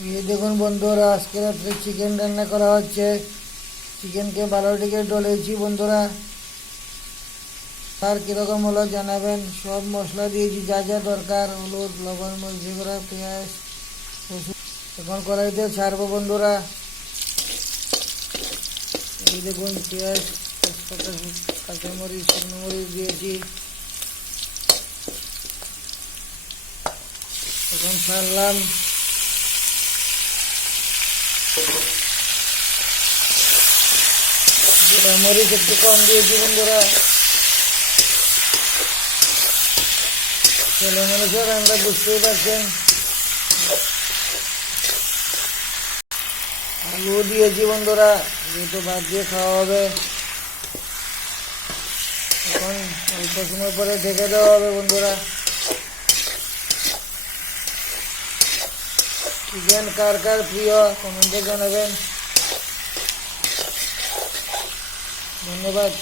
এই দেখুন বন্ধুরা, আজকে রাত্রে চিকেন রান্না করা হচ্ছে। চিকেনকে ভালো দিকে ডলেছি বন্ধুরা। আর কিরকম হলো জানাবেন। সব মশলা দিয়েছি যা যা দরকার, হলুদ, লবণ, মরিচ গুঁড়া, পেঁয়াজ, রসুন। এখন কড়াইতে ছাড়বো বন্ধুরা। এই দেখুন পেঁয়াজ, তেজপাতা, কাঁচামরিচ, শুকনো মরিচ দিয়েছি। এখন ছাড়লাম। মরিচ একটু কম দিয়েছি বন্ধুরা। ছেলে মানুষের আমরা বুঝতেই পারছেন। আলু দিয়েছি বন্ধুরা, যেহেতু ভাত দিয়ে খাওয়া হবে। এখন অল্প সময় পরে ঢেকে দেওয়া হবে বন্ধুরা। চিকেন কার কার প্রিয় কমেন্টে জানাবেন। ধন্যবাদ।